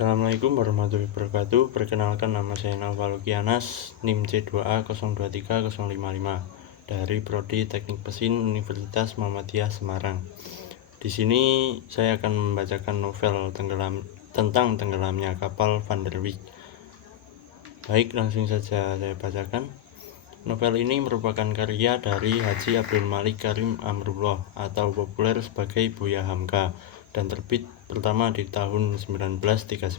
Assalamualaikum warahmatullahi wabarakatuh. Perkenalkan, nama saya Naufal Lukianas, NIM C2A023055 dari Prodi Teknik Mesin Universitas Muhammadiyah Semarang. Di sini saya akan membacakan novel tentang tenggelamnya kapal Van der Wijk. Baik, langsung saja saya bacakan. Novel ini merupakan karya dari Haji Abdul Malik Karim Amrullah atau populer sebagai Buya Hamka dan terbit pertama di tahun 1939.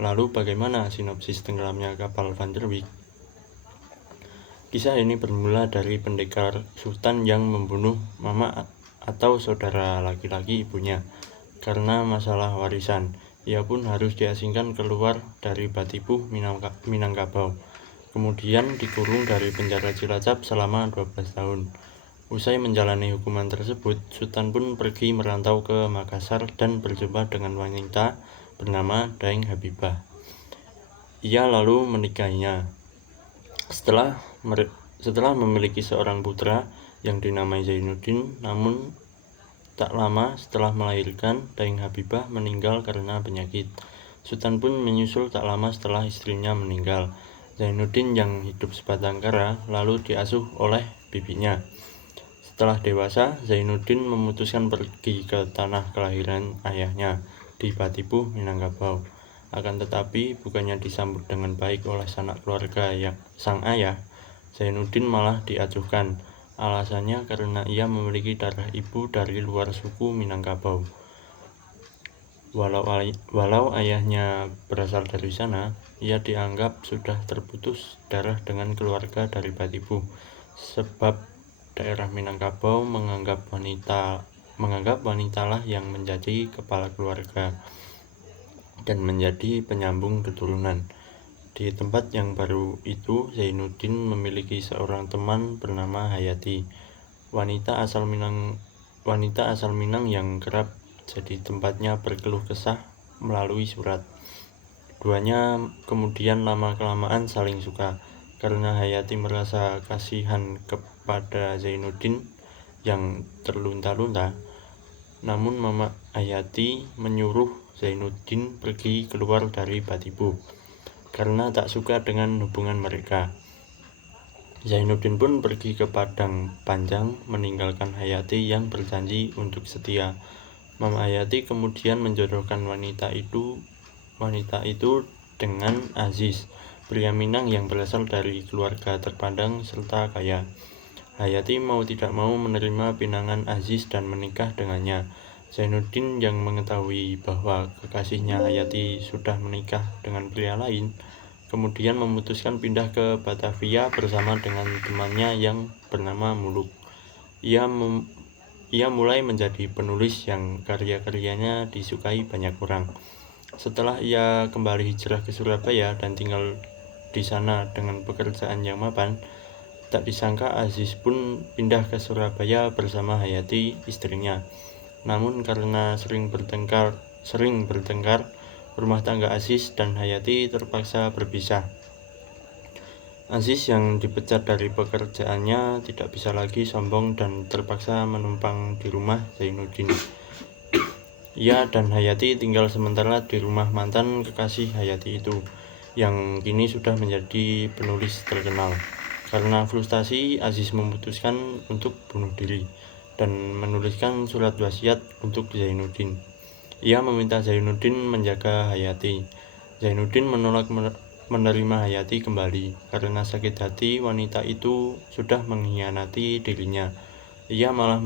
Lalu bagaimana sinopsis tenggelamnya kapal Van der Wijk? Kisah ini bermula dari pendekar Sultan yang membunuh mama atau saudara laki-laki ibunya karena masalah warisan. Ia pun harus diasingkan keluar dari Batipuh, Minangkabau. Kemudian dikurung dari penjara Cilacap selama 12 tahun. Usai menjalani hukuman tersebut, Sultan pun pergi merantau ke Makassar dan berjumpa dengan wanita bernama Daeng Habibah. Ia lalu menikahinya. Setelah memiliki seorang putra yang dinamai Zainuddin, namun tak lama setelah melahirkan, Daeng Habibah meninggal karena penyakit. Sultan pun menyusul tak lama setelah istrinya meninggal. Zainuddin yang hidup sebatang kara lalu diasuh oleh bibinya. Setelah dewasa, Zainuddin memutuskan pergi ke tanah kelahiran ayahnya di Batipuh, Minangkabau. Akan tetapi bukannya disambut dengan baik oleh sanak keluarga sang ayah, Zainuddin malah diacuhkan. Alasannya karena ia memiliki darah ibu dari luar suku Minangkabau. Walau ayahnya berasal dari sana, ia dianggap sudah terputus darah dengan keluarga dari Batipuh, sebab daerah Minangkabau menganggap wanita lah yang menjadi kepala keluarga dan menjadi penyambung keturunan. Di tempat yang baru itu, Zainuddin memiliki seorang teman bernama Hayati, wanita asal Minang yang kerap jadi tempatnya berkeluh kesah melalui surat. Keduanya kemudian lama-kelamaan saling suka, karena Hayati merasa kasihan kepada Zainuddin yang terlunta-lunta. Namun Mama Hayati menyuruh Zainuddin pergi keluar dari Batipuh karena tak suka dengan hubungan mereka. Zainuddin pun pergi ke Padang Panjang meninggalkan Hayati yang berjanji untuk setia. Mama Hayati kemudian menjodohkan wanita itu dengan Aziz, pria Minang yang berasal dari keluarga terpandang serta kaya. Hayati mau tidak mau menerima pinangan Aziz dan menikah dengannya. Zainuddin yang mengetahui bahwa kekasihnya Hayati sudah menikah dengan pria lain, kemudian memutuskan pindah ke Batavia bersama dengan temannya yang bernama Muluk. Ia mulai menjadi penulis yang karya-karyanya disukai banyak orang. Setelah ia kembali hijrah ke Surabaya dan tinggal di sana dengan pekerjaan yang mapan, tak disangka Aziz pun pindah ke Surabaya bersama Hayati, istrinya. Namun karena sering bertengkar, rumah tangga Aziz dan Hayati terpaksa berpisah. Aziz yang dipecat dari pekerjaannya tidak bisa lagi sombong dan terpaksa menumpang di rumah Zainuddin. Ia dan Hayati tinggal sementara di rumah mantan kekasih Hayati itu, yang kini sudah menjadi penulis terkenal. Karena frustasi, Aziz memutuskan untuk bunuh diri dan menuliskan surat wasiat untuk Zainuddin. Ia meminta Zainuddin menjaga Hayati. Zainuddin menolak menerima Hayati kembali karena sakit hati wanita itu sudah mengkhianati dirinya. Ia malah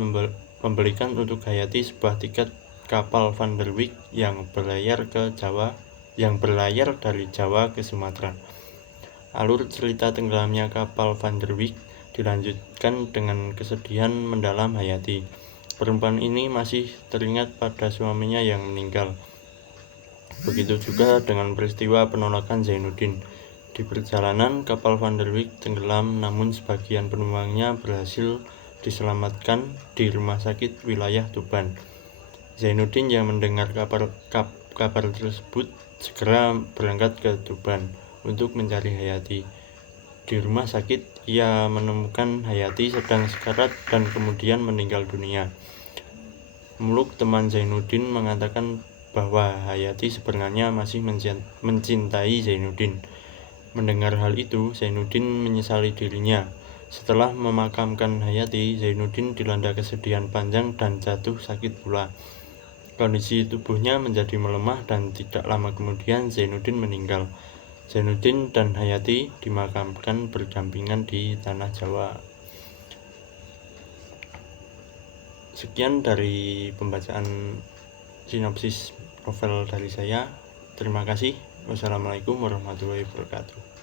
membelikan untuk Hayati sebuah tiket kapal Van der Wijk yang berlayar dari Jawa ke Sumatera. Alur cerita tenggelamnya kapal Van der Wijk dilanjutkan dengan kesedihan mendalam Hayati. Perempuan ini masih teringat pada suaminya yang meninggal. Begitu juga dengan peristiwa penolakan Zainuddin. Di perjalanan, kapal Van der Wijk tenggelam, namun sebagian penumpangnya berhasil diselamatkan di rumah sakit wilayah Tuban. Zainuddin yang mendengar kabar tersebut segera berangkat ke Tuban untuk mencari Hayati. Di rumah sakit, ia menemukan Hayati sedang sekarat dan kemudian meninggal dunia. Muluk, teman Zainuddin, mengatakan bahwa Hayati sebenarnya masih mencintai Zainuddin. Mendengar hal itu, Zainuddin menyesali dirinya. Setelah memakamkan Hayati, Zainuddin dilanda kesedihan panjang dan jatuh sakit pula. Kondisi tubuhnya menjadi melemah dan tidak lama kemudian Zainuddin meninggal. Zainuddin dan Hayati dimakamkan berdampingan di tanah Jawa. Sekian dari pembacaan sinopsis novel dari saya. Terima kasih. Wassalamualaikum warahmatullahi wabarakatuh.